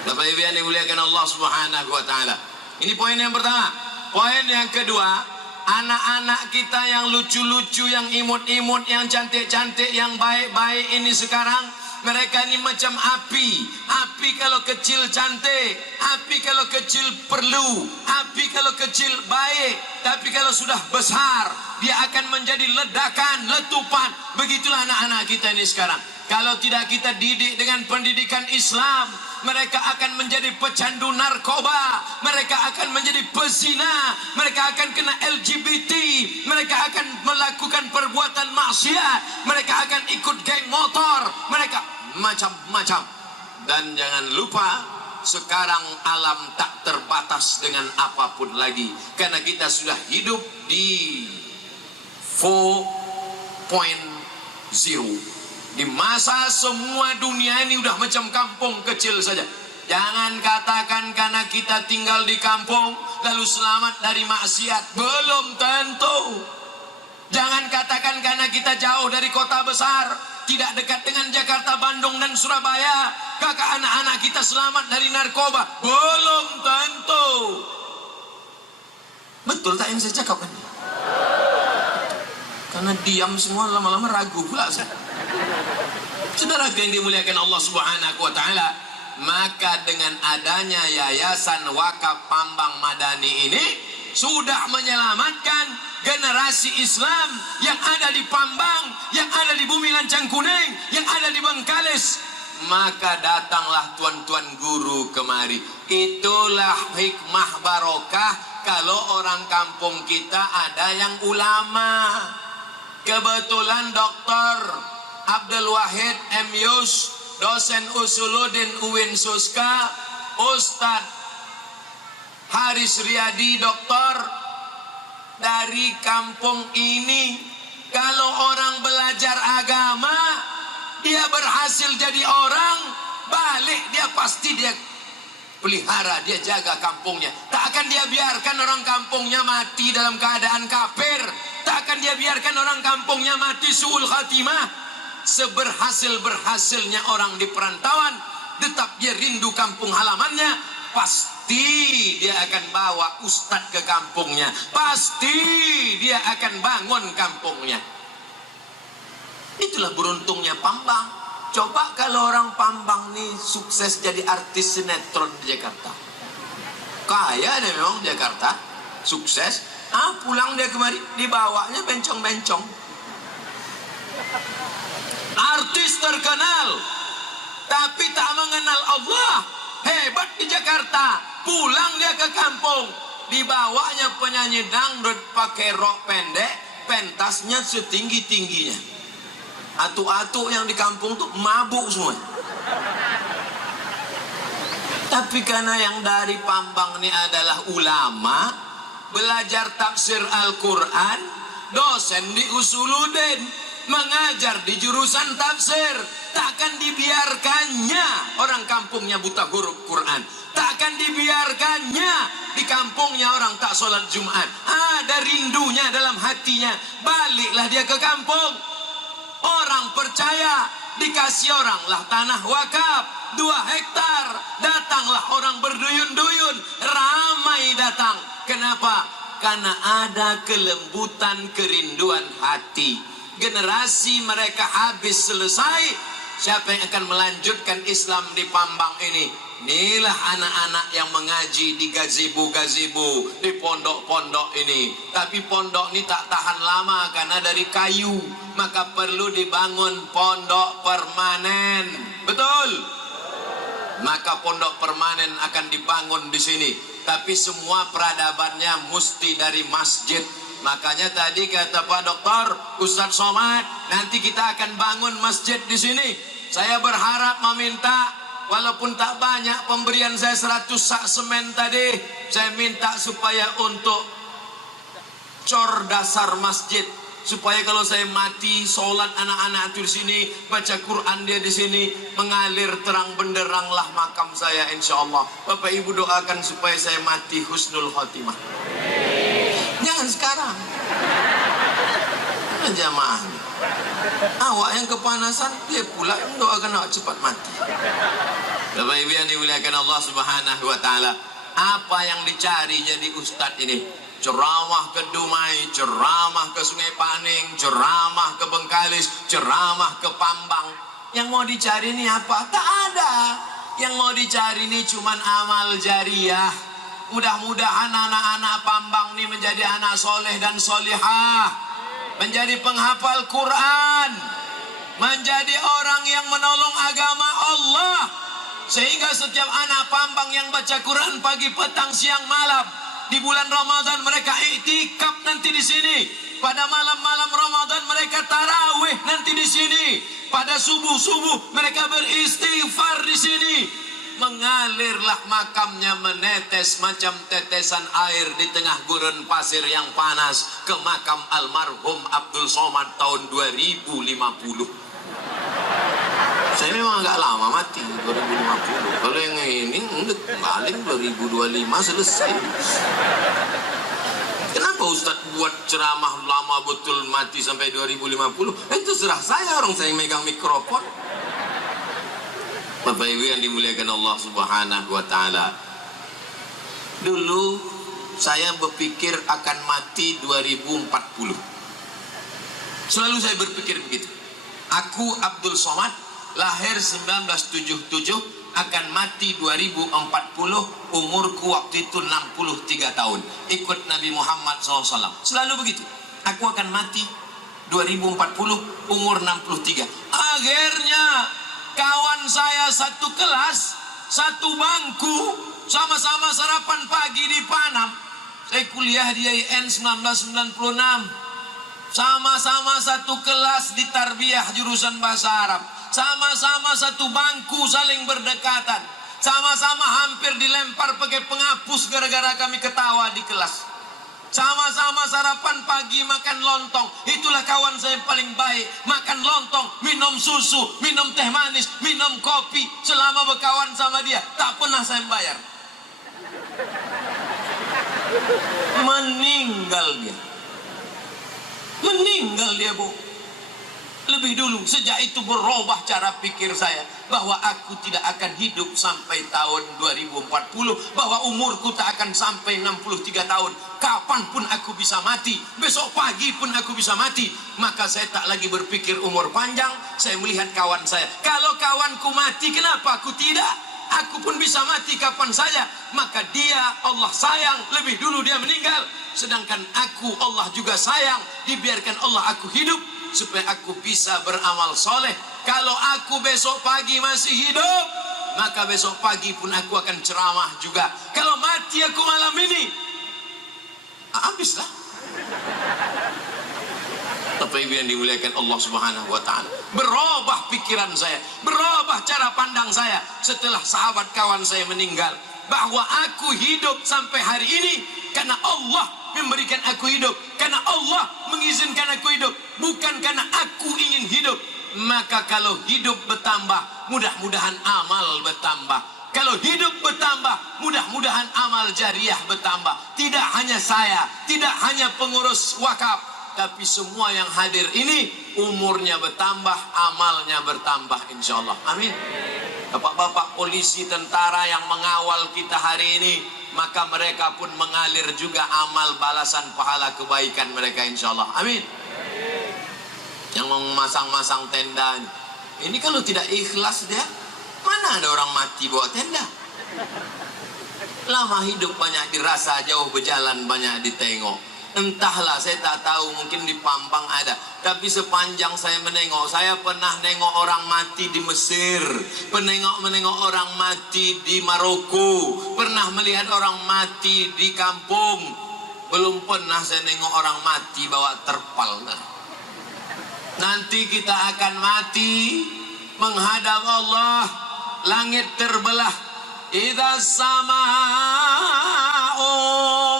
Bapak Ibu yang dimuliakan Allah Subhanahu wa taala. Ini poin yang pertama. Poin yang kedua, anak-anak kita yang lucu-lucu, yang imut-imut, yang cantik-cantik, yang baik-baik ini sekarang, mereka ini macam api. Api kalau kecil cantik, api kalau kecil perlu, api kalau kecil baik, tapi kalau sudah besar, dia akan menjadi ledakan, letupan. Begitulah anak-anak kita ini sekarang. Kalau tidak kita didik dengan pendidikan Islam, mereka akan menjadi pecandu narkoba, mereka akan menjadi pezina, mereka akan kena LGBT, mereka akan melakukan perbuatan maksiat, mereka akan ikut geng motor, mereka macam-macam. Dan jangan lupa, sekarang alam tak terbatas dengan apapun lagi, karena kita sudah hidup di 4.0. Di masa semua dunia ini udah macam kampung kecil saja. Jangan katakan karena kita tinggal di kampung lalu selamat dari maksiat. Belum tentu. Jangan katakan karena kita jauh dari kota besar, tidak dekat dengan Jakarta, Bandung, dan Surabaya, kakak anak-anak kita selamat dari narkoba. Belum tentu. Betul tak yang saya cakap kan? Karena diam semua, lama-lama ragu pula saya. Saudara yang dimuliakan Allah Subhanahu wa taala, maka dengan adanya Yayasan Wakaf Pambang Madani ini sudah menyelamatkan generasi Islam yang ada di Pambang, yang ada di Bumi Lancang Kuning, yang ada di Bengkalis. Maka datanglah tuan-tuan guru kemari. Itulah hikmah barokah kalau orang kampung kita ada yang ulama. Kebetulan Dr. Abdul Wahid M. Yus, dosen Usuluddin UIN Suska, Ustadz Haris Riyadi, doktor, dari kampung ini. Kalau orang belajar agama, dia berhasil jadi orang, balik dia pasti dia pelihara, dia jaga kampungnya. Tak akan dia biarkan orang kampungnya mati dalam keadaan kafir. Tak akan dia biarkan orang kampungnya mati su'ul khatimah. Seberhasil-berhasilnya orang di perantauan, tetap dia rindu kampung halamannya, pasti dia akan bawa ustadz ke kampungnya, pasti dia akan bangun kampungnya. Itulah beruntungnya Pambang. Coba kalau orang Pambang nih sukses jadi artis sinetron di Jakarta, kaya dia memang Jakarta, sukses, pulang dia kemari, dibawanya bencong-bencong. Artis terkenal tapi tak mengenal Allah, hebat di Jakarta, pulang dia ke kampung, dibawanya penyanyi dangdut pakai rok pendek, pentasnya setinggi-tingginya. Atuk-atuk yang di kampung tuh mabuk semua. Tapi karena yang dari Pambang ini adalah ulama, belajar tafsir Al-Quran, dosen di Usuluddin, mengajar di jurusan tafsir, takkan dibiarkannya orang kampungnya buta huruf Quran, takkan dibiarkannya di kampungnya orang tak sholat Jumat. Ada rindunya dalam hatinya, baliklah dia ke kampung. Orang percaya, dikasih orang lah tanah wakaf 2 hektar, datanglah orang berduyun-duyun, ramai datang. Kenapa? Karena ada kelembutan, kerinduan hati. Generasi mereka habis selesai, siapa yang akan melanjutkan Islam di Pambang ini? Inilah anak-anak yang mengaji di gazebo-gazebo, di pondok-pondok ini. Tapi pondok ini tak tahan lama karena dari kayu, maka perlu dibangun pondok permanen. Betul? Maka pondok permanen akan dibangun di sini. Tapi semua peradabannya mesti dari masjid. Makanya tadi kata Pak Doktor Ustadz Somad, nanti kita akan bangun masjid di sini. Saya berharap meminta, walaupun tak banyak pemberian saya 100 sak semen tadi, saya minta supaya untuk cor dasar masjid, supaya kalau saya mati, sholat anak-anak itu di sini, baca Quran dia di sini, mengalir terang benderanglah makam saya, insya Allah. Bapak Ibu doakan supaya saya mati husnul khotimah. Jangan sekarang. Jamaahnya. Awak yang kepanasan, dia pula yang doakan awak cepat mati. Bapak Ibu yang dimuliakan Allah Subhanahu wa taala, apa yang dicari jadi ustadz ini? Ceramah ke Dumai, ceramah ke Sungai Paning, ceramah ke Bengkalis, ceramah ke Pambang. Yang mau dicari ini apa? Tak ada. Yang mau dicari ini cuman amal jariah. Mudah-mudahan anak-anak Pambang ini menjadi anak soleh dan solihah, menjadi penghafal Quran, menjadi orang yang menolong agama Allah, sehingga setiap anak Pambang yang baca Quran pagi, petang, siang, malam, di bulan Ramadan mereka iktikaf nanti di sini. Pada malam-malam Ramadan mereka tarawih nanti di sini. Pada subuh-subuh mereka beristighfar di sini. Mengalirlah makamnya, menetes macam tetesan air di tengah gurun pasir yang panas ke makam almarhum Abdul Somad tahun 2050. Saya memang agak lama mati 2050. Kalau yang ini paling 2025 selesai. Kenapa Ustaz buat ceramah lama betul mati sampai 2050? Itu serah saya, orang saya megang mikrofon. Bapak Ibu yang dimuliakan Allah Subhanahu wa taala. Dulu saya berpikir akan mati 2040. Selalu saya berpikir begitu. Aku Abdul Somad lahir 1977, akan mati 2040, umurku waktu itu 63 tahun. Ikut Nabi Muhammad SAW. Selalu begitu. Aku akan mati 2040, umur 63. Akhirnya kawan saya satu kelas, satu bangku, sama-sama sarapan pagi di Panam. Saya kuliah di IAIN 1996. Sama-sama satu kelas di Tarbiyah jurusan Bahasa Arab. Sama-sama satu bangku, saling berdekatan. Sama-sama hampir dilempar pakai penghapus gara-gara kami ketawa di kelas. Sama-sama sarapan pagi, makan lontong. Itulah kawan saya yang paling baik. Makan lontong, minum susu, minum teh manis, minum kopi. Selama berkawan sama dia, tak pernah saya bayar. Meninggal dia. Meninggal dia, Bu. Lebih dulu, sejak itu berubah cara pikir saya, bahwa aku tidak akan hidup sampai tahun 2040, bahwa umurku tak akan sampai 63 tahun. Kapanpun aku bisa mati, besok pagi pun aku bisa mati. Maka saya tak lagi berpikir umur panjang. Saya melihat kawan saya, kalau kawanku mati, kenapa aku tidak? Aku pun bisa mati kapan saja. Maka dia, Allah sayang, lebih dulu dia meninggal. Sedangkan aku, Allah juga sayang, dibiarkan Allah aku hidup supaya aku bisa beramal soleh. Kalau aku besok pagi masih hidup, maka besok pagi pun aku akan ceramah juga. Kalau mati aku malam ini, habislah. Bapak Ibu yang dimuliakan Allah Subhanahu wa taala, berubah pikiran saya, berubah cara pandang saya setelah sahabat kawan saya meninggal, bahwa aku hidup sampai hari ini karena Allah memberikan aku hidup, karena Allah mengizinkan aku hidup, bukan karena aku ingin hidup. Maka kalau hidup bertambah, mudah-mudahan amal bertambah. Kalau hidup bertambah, mudah-mudahan amal jariah bertambah. Tidak hanya saya, tidak hanya pengurus wakaf, tapi semua yang hadir ini umurnya bertambah, amalnya bertambah, insya Allah. Amin. Bapak-bapak polisi, tentara yang mengawal kita hari ini, maka mereka pun mengalir juga amal balasan pahala kebaikan mereka, insya Allah. Amin. Yang memasang-masang tenda ini kalau tidak ikhlas dia, mana ada orang mati bawa tenda. Lama hidup banyak dirasa, jauh berjalan banyak ditengok. Entahlah, saya tak tahu, mungkin di Pampang ada. Tapi sepanjang saya menengok, saya pernah nengok orang mati di Mesir, menengok orang mati di Maroko, pernah melihat orang mati di kampung. Belum pernah saya nengok orang mati bawa terpal. Nanti kita akan mati menghadap Allah, langit terbelah. Idza samaa'u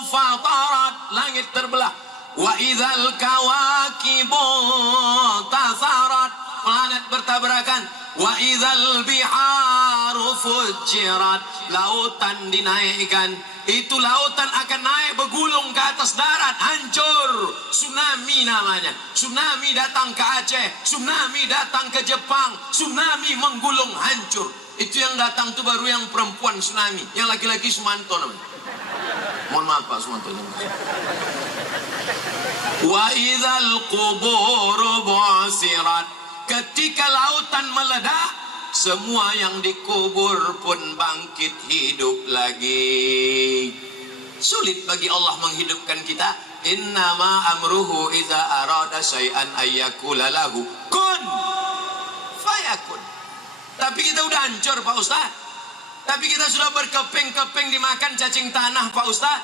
fatarat, langit terbelah. Wa idzal kawakibu tasarat, planet bertabrakan. Wa idzal biharu fujirat, lautan dinaikkan. Itu lautan akan naik bergulung ke atas darat, hancur. Tsunami namanya. Tsunami datang ke Aceh, tsunami datang ke Jepang, tsunami menggulung hancur. Itu yang datang tuh baru yang perempuan tsunami, yang laki-laki Sumanto namanya. Mohon maaf Pak Sumanto. Wa idzal quburu bu'sirat, ketika lautan meledak, semua yang dikubur pun bangkit hidup lagi. Sulit bagi Allah menghidupkan kita. Innama amruhu idza arada syai'an ayyakula lahu kun fayakun. Tapi kita udah hancur Pak Ustaz. Tapi kita sudah berkeping-keping dimakan cacing tanah Pak Ustaz.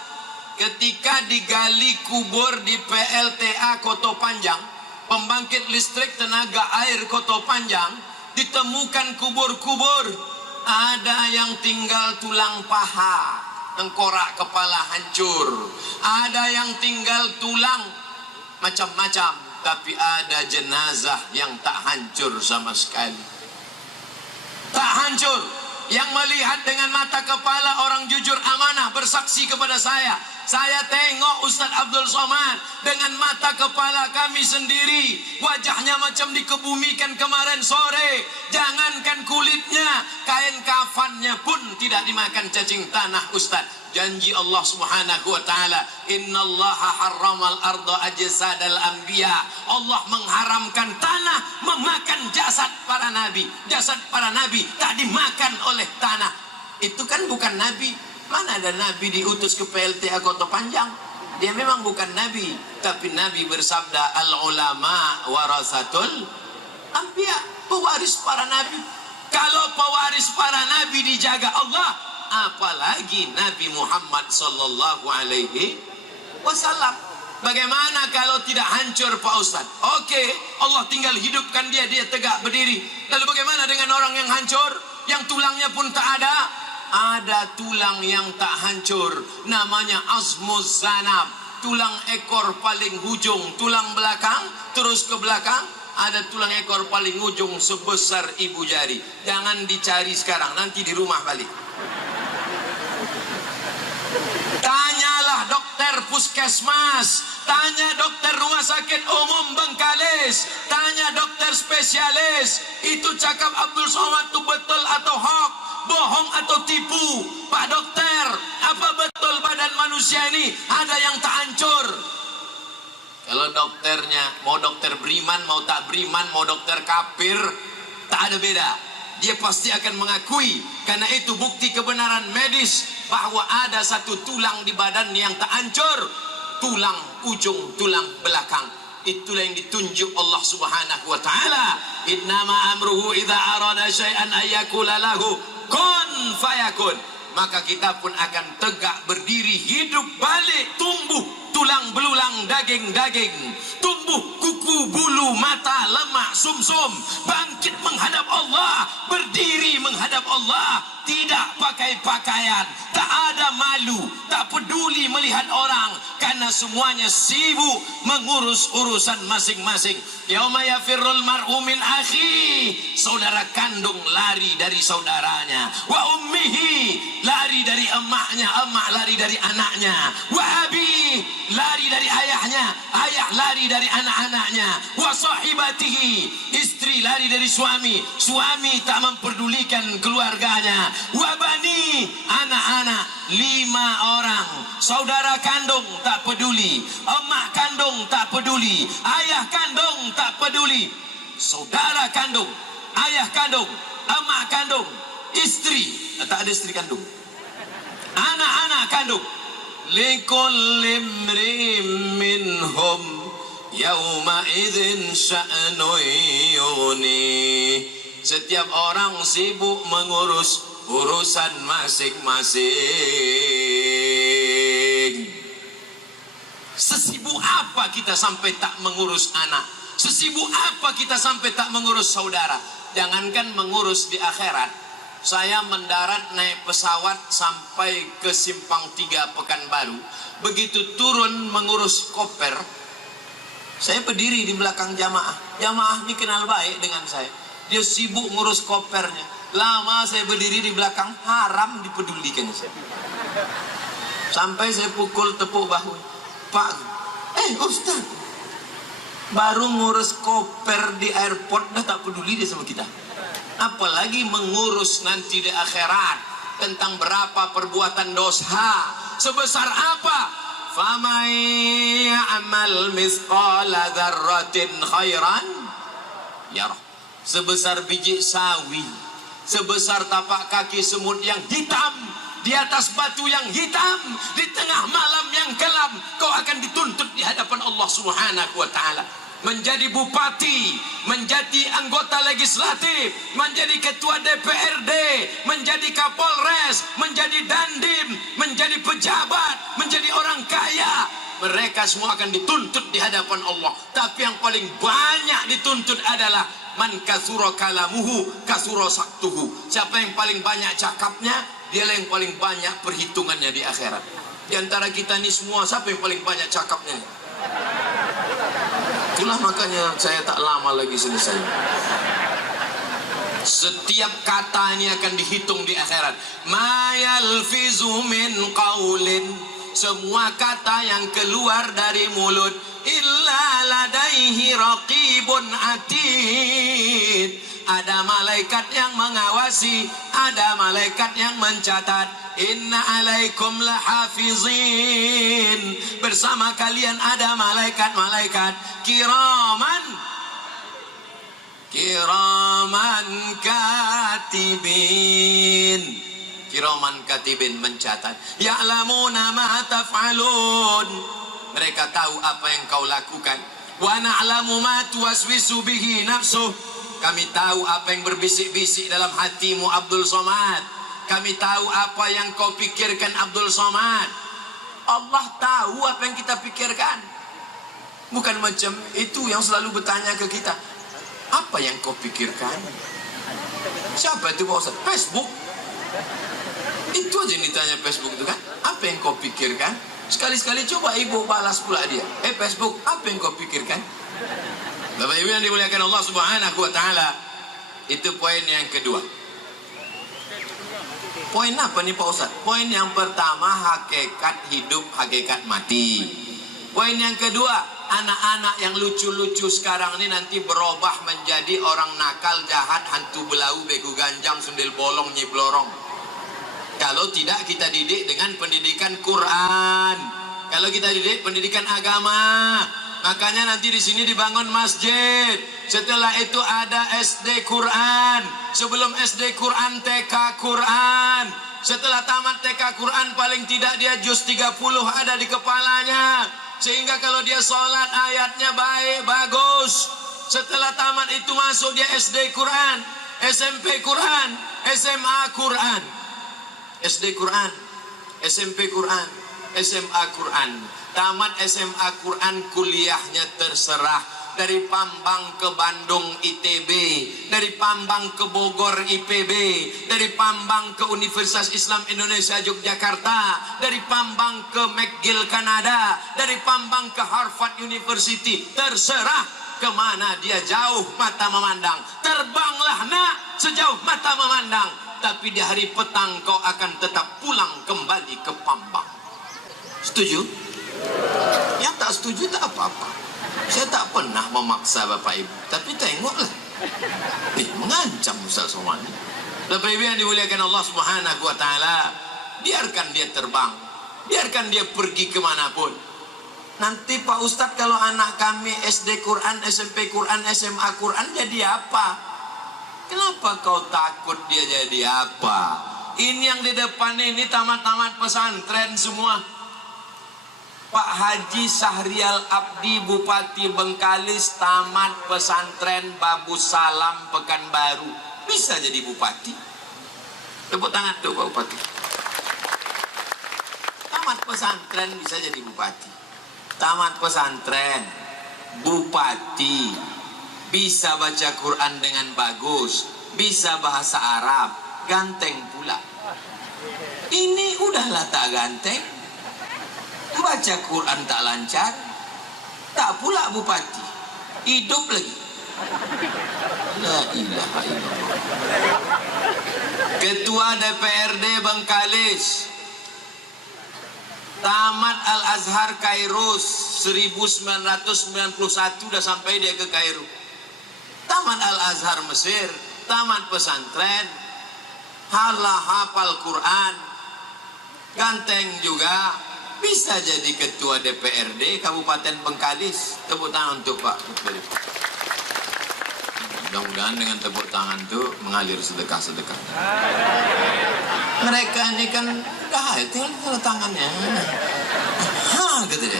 Ketika digali kubur di PLTA Koto Panjang, pembangkit listrik tenaga air Koto Panjang, ditemukan kubur-kubur, ada yang tinggal tulang paha, tengkorak kepala hancur, ada yang tinggal tulang, macam-macam. Tapi ada jenazah yang tak hancur sama sekali, tak hancur. Yang melihat dengan mata kepala, orang jujur amanah bersaksi kepada saya tengok Ustaz Abdul Somad dengan mata kepala kami sendiri, wajahnya macam dikebumikan kemarin sore. Jangankan kulitnya, kain kafannya pun tidak dimakan cacing tanah Ustaz. Janji Allah Subhanahu wa taala, innallaha harramal arda ajsadal anbiya. Allah mengharamkan tanah memakan jasad para nabi. Jasad para nabi tak dimakan oleh tanah. Itu kan bukan nabi. Mana ada nabi diutus ke PLTA Kota Panjang? Dia memang bukan nabi, tapi nabi bersabda, al ulama warasatul anbiya, pewaris para nabi. Kalau pewaris para nabi dijaga Allah, apalagi Nabi Muhammad sallallahu alaihi wasallam. Bagaimana kalau tidak hancur Pak Ustaz? Oke, Allah tinggal hidupkan dia tegak berdiri. Lalu bagaimana dengan orang yang hancur, yang tulangnya pun tak ada? Ada tulang yang tak hancur, namanya azmuz zanab, tulang ekor paling hujung, tulang belakang terus ke belakang. Ada tulang ekor paling ujung sebesar ibu jari. Jangan dicari sekarang, nanti di rumah balik. Tanyalah dokter puskesmas, tanya dokter rumah sakit umum Bengkalis, tanya dokter spesialis. Itu cakap Abdul Somad itu betul atau hoax, bohong atau tipu? Pak dokter, apa betul badan manusia ini ada yang tak hancur? Kalau dokternya mau dokter beriman, mau tak beriman, mau dokter kafir, tak ada beda. Dia pasti akan mengakui, karena itu bukti kebenaran medis bahwa ada satu tulang di badan yang tak hancur, tulang ujung, tulang belakang. Itulah yang ditunjuk Allah Subhanahu wa taala. Innama amruhu idza arada syai'an ayyakula lahu kun fayakun. Maka kita pun akan tegak berdiri, hidup balik, tumbuh tulang belulang, daging-daging, tumbuh kuku, bulu, mata, lemak, sumsum, bangkit menghadap Allah, berdiri menghadap Allah, tidak pakai pakaian, tak ada malu, tak peduli melihat orang, karena semuanya sibuk mengurus urusan masing-masing. Yauma yafirrul mar'u min akhi, saudara kandung lari dari saudaranya, wa ummihi, lari dari emaknya, emak lari dari anaknya, wa abi, lari dari ayahnya, ayah lari dari anak-anaknya, wa sahibatihi, istri lari dari suami, suami tak memperdulikan keluarganya, wa bani, anak-anak 5 orang, saudara kandung tak peduli, emak kandung tak peduli, ayah kandung tak peduli, saudara kandung, ayah kandung, emak kandung, istri, tak ada istri kandung, anak-anak kandung. Likulli imri'in minhum yauma idzin sya'nun yughni. Setiap orang sibuk mengurus urusan masing-masing. apa kita sampai tak mengurus anak? Sesibuk apa kita sampai tak mengurus saudara? Jangankan mengurus di akhirat, saya mendarat naik pesawat sampai ke Simpang 3 Pekanbaru. Begitu turun mengurus koper, saya berdiri di belakang jamaah. Jamaah ini kenal baik dengan saya. Dia sibuk ngurus kopernya. Lama saya berdiri di belakang, haram dipedulikan saya. Sampai saya pukul tepuk bahu. Pak, Ustaz, baru ngurus koper di airport dah tak peduli dia sama kita. Apalagi mengurus nanti di akhirat tentang berapa perbuatan dosa, sebesar apa. Faman ya'mal mithqala dzarratin khairan yarah. Sebesar biji sawi, sebesar tapak kaki semut yang hitam, di atas batu yang hitam, di tengah malam yang kelam, kau akan dituntut di hadapan Allah Subhanahu wa ta'ala. Menjadi bupati, menjadi anggota legislatif, menjadi ketua DPRD, menjadi kapolres, menjadi dandim, menjadi pejabat, menjadi orang kaya, mereka semua akan dituntut di hadapan Allah. Tapi yang paling banyak dituntut adalah man kasura kalamuhu kasura saktuhu. Siapa yang paling banyak cakapnya, dialah yang paling banyak perhitungannya di akhirat. Di antara kita ini semua, siapa yang paling banyak cakapnya? Itulah makanya saya tak lama lagi selesai. Setiap kata ini akan dihitung di akhirat. Ma yalfizu min qaulin, semua kata yang keluar dari mulut, illa ladaihi raqibun atid. Ada malaikat yang mengawasi, ada malaikat yang mencatat. Inna alaikum lahafizin, bersama kalian ada malaikat-malaikat kiraman katibin. Kiraman katibin mencatat. Ya'lamuna ma taf'alun, mereka tahu apa yang kau lakukan. Wa na'lamu ma tuwaswisu bihi nafsuh, kami tahu apa yang berbisik-bisik dalam hatimu Abdul Somad. Kami tahu apa yang kau pikirkan Abdul Somad. Allah tahu apa yang kita pikirkan. Bukan macam itu yang selalu bertanya ke kita, apa yang kau pikirkan? Siapa itu Pak Ustaz? Facebook. Itu aja yang ditanya Facebook itu kan. Apa yang kau pikirkan? Sekali-sekali coba ibu balas pula dia. Facebook, apa yang kau pikirkan? Bapak Ibu yang dimuliakan Allah Subhanahu wa ta'ala. Itu poin yang kedua. Poin apa nih Pak Ustaz? Poin yang pertama, hakikat hidup, hakikat mati. Poin yang kedua, anak-anak yang lucu-lucu sekarang ini nanti berubah menjadi orang nakal, jahat, hantu belau, begu ganjang, sundel bolong, nyiblorong. Kalau tidak kita didik dengan pendidikan Quran, kalau kita didik pendidikan agama, makanya nanti di sini dibangun masjid. Setelah itu ada SD Quran. Sebelum SD Quran, TK Quran. Setelah tamat TK Quran, paling tidak dia juz 30 ada di kepalanya. Sehingga kalau dia sholat ayatnya baik, bagus. Setelah tamat itu masuk dia SD Quran, SMP Quran, SMA Quran. SD Quran, SMP Quran, SMA Quran. Tamat SMA Quran, kuliahnya terserah. Dari Pambang ke Bandung ITB, dari Pambang ke Bogor IPB, dari Pambang ke Universitas Islam Indonesia Yogyakarta, dari Pambang ke McGill Kanada, dari Pambang ke Harvard University. Terserah kemana dia jauh mata memandang. Terbanglah nak sejauh mata memandang, tapi di hari petang kau akan tetap pulang kembali ke Pambang. Setuju? Yang tak setuju tak apa-apa. Saya tak pernah memaksa Bapak Ibu, tapi tengoklah, mengancam Ustaz Somad. Bapak Ibu yang dimuliakan Allah Subhanahu wa ta'ala, biarkan dia terbang, biarkan dia pergi kemanapun. Nanti Pak Ustadz, kalau anak kami SD Quran, SMP Quran, SMA Quran, jadi apa? Kenapa kau takut dia jadi apa? Ini yang di depan ini tamat-tamat pesantren semua. Pak Haji Sahrial Abdi, Bupati Bengkalis, tamat pesantren Babu Salam Pekanbaru, bisa jadi bupati. Tepuk tangan tuh Pak Bupati. Tamat pesantren bisa jadi bupati. tamat pesantren, bupati, bisa baca Quran dengan bagus, bisa bahasa Arab, ganteng pula. Ini udahlah tak ganteng, baca Quran tak lancar, tak pula bupati, hidup lagi. La ilaha illallah. Ketua DPRD Bengkalis, tamat Al-Azhar Kairo 1991, udah sampai dia ke Kairo. Tamat Al-Azhar Mesir, tamat pesantren, hafal Quran, ganteng juga, bisa jadi ketua DPRD Kabupaten Bengkalis. Tepuk tangan untuk Pak. Mudah-mudahan dengan tepuk tangan itu mengalir sedekah-sedekah. Mereka ini kan tinggal tanda tangannya. Gitu deh.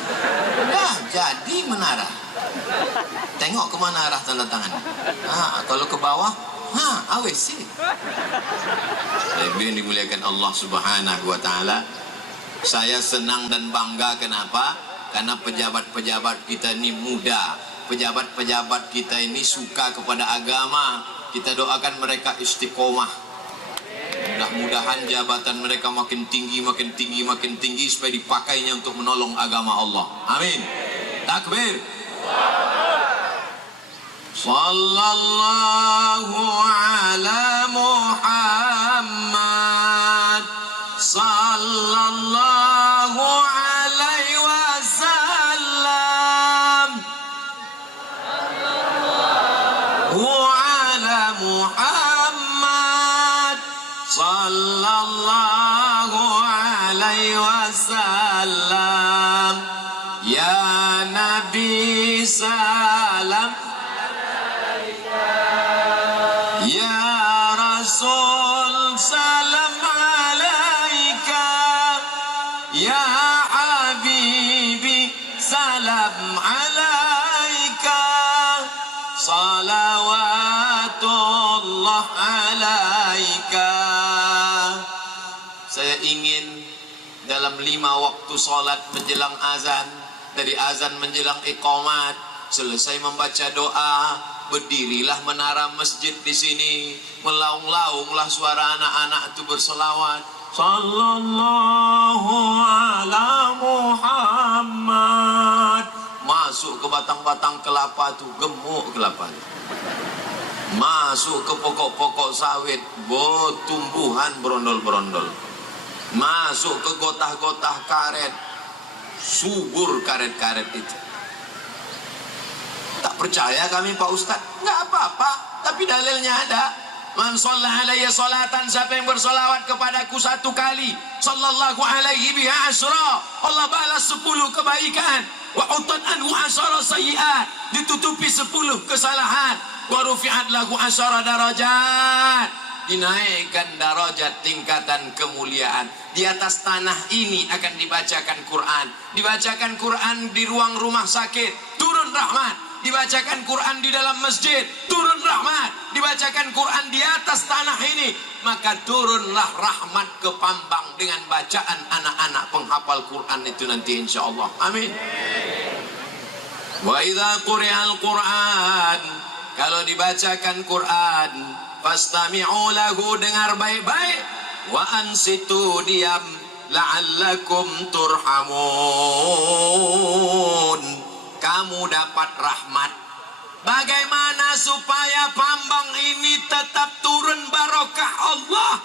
Udah jadi menara. Tengok kemana arah tanda tangan. Kalau ke bawah, AWC. Lebih yang dimuliakan Allah Subhanahu wa Ta'ala. Saya senang dan bangga. Kenapa? Karena pejabat-pejabat kita ini muda. Pejabat-pejabat kita ini suka kepada agama. Kita doakan mereka istiqomah. Mudah-mudahan jabatan mereka makin tinggi, makin tinggi, makin tinggi, supaya dipakainya untuk menolong agama Allah. Amin. Takbir. Sallallahu ala Muhammad. Sallallahu alaihi wasallam. Ala Muhammad. Sallallahu alaihi wasallam. Ya Nabi salam. Ya Rasul salam alaika. Ya Habibi salam alaika. Salawatullah alaika. Saya ingin dalam 5 waktu sholat menjelang azan, dari azan menjelang iqamat, selesai membaca doa, berdirilah menara masjid di sini, melaung-launglah suara anak-anak itu berselawat. Sallallahu ala Muhammad. Masuk ke batang-batang kelapa itu, gemuk kelapa. Masuk ke pokok-pokok sawit, tumbuhan berondol-berondol. Masuk ke gotah-gotah karet, subur karet-karet itu. Tak percaya kami Pak Ustaz? Enggak apa-apa, tapi dalilnya ada. Man shalla alayya salatan, siapa yang bersolawat kepadaku 1 kali, sallallahu alaihi biha asyra, Allah balas 10 kebaikan. Wa utat anhu asyara sayyi'at, ditutupi 10 kesalahan. Wa rufi'at lahu asyara darajat, dinaikkan darajat tingkatan kemuliaan. Di atas tanah ini akan dibacakan Quran. Dibacakan Quran di ruang rumah sakit, turun rahmat. Dibacakan Quran di dalam masjid, turun rahmat. Dibacakan Quran di atas tanah ini, maka turunlah rahmat ke Pambang dengan bacaan anak-anak penghafal Quran itu nanti insyaallah. Amin. Wa idza quri'al Quran, kalau dibacakan Quran, fastami'u lahu, dengar baik-baik, wa ansitu, diam, la'allakum turhamun, kamu dapat rahmat. Bagaimana supaya Pambang ini tetap turun barokah Allah?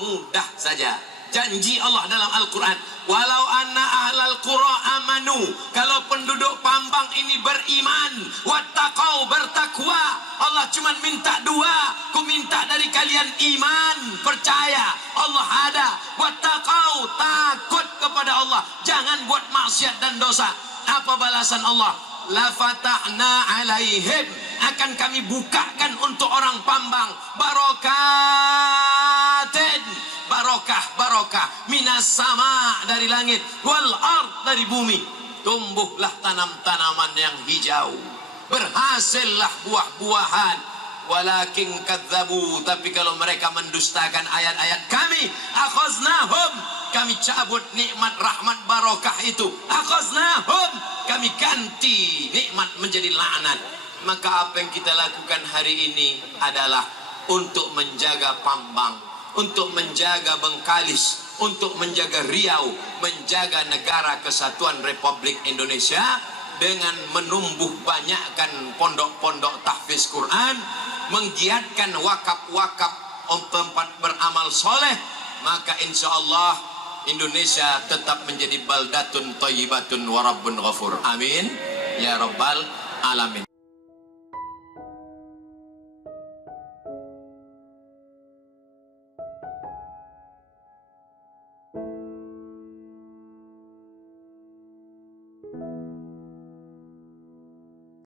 Mudah saja. Janji Allah dalam Al-Quran, walau anna ahlal qura amanu, kalau penduduk Pambang ini beriman, wattaqau, bertakwa, Allah cuma minta 2, ku minta dari kalian iman, percaya Allah ada, wattaqau, takut kepada Allah, jangan buat maksiat dan dosa. Apa balasan Allah? La fatahna alaihim, akan kami bukakan untuk orang Pambang barokatin, barokah minas sama, dari langit, wal ard, dari bumi. Tumbuhlah tanam-tanaman yang hijau, berhasillah buah-buahan. Walakin kadzabu, tapi kalau mereka mendustakan ayat-ayat kami, akhaznahum, kami cabut nikmat rahmat barokah itu. Akhaznahum, kami ganti nikmat menjadi laknat. Maka apa yang kita lakukan hari ini adalah untuk menjaga Pambang, untuk menjaga Bengkalis, untuk menjaga Riau, menjaga negara kesatuan Republik Indonesia dengan menumbuh banyakkan pondok-pondok tahfiz Quran, menggiatkan wakaf-wakaf tempat beramal soleh, maka insya Allah Indonesia tetap menjadi baldatun thayyibatun wa rabbun ghafur. Amin ya rabbal alamin.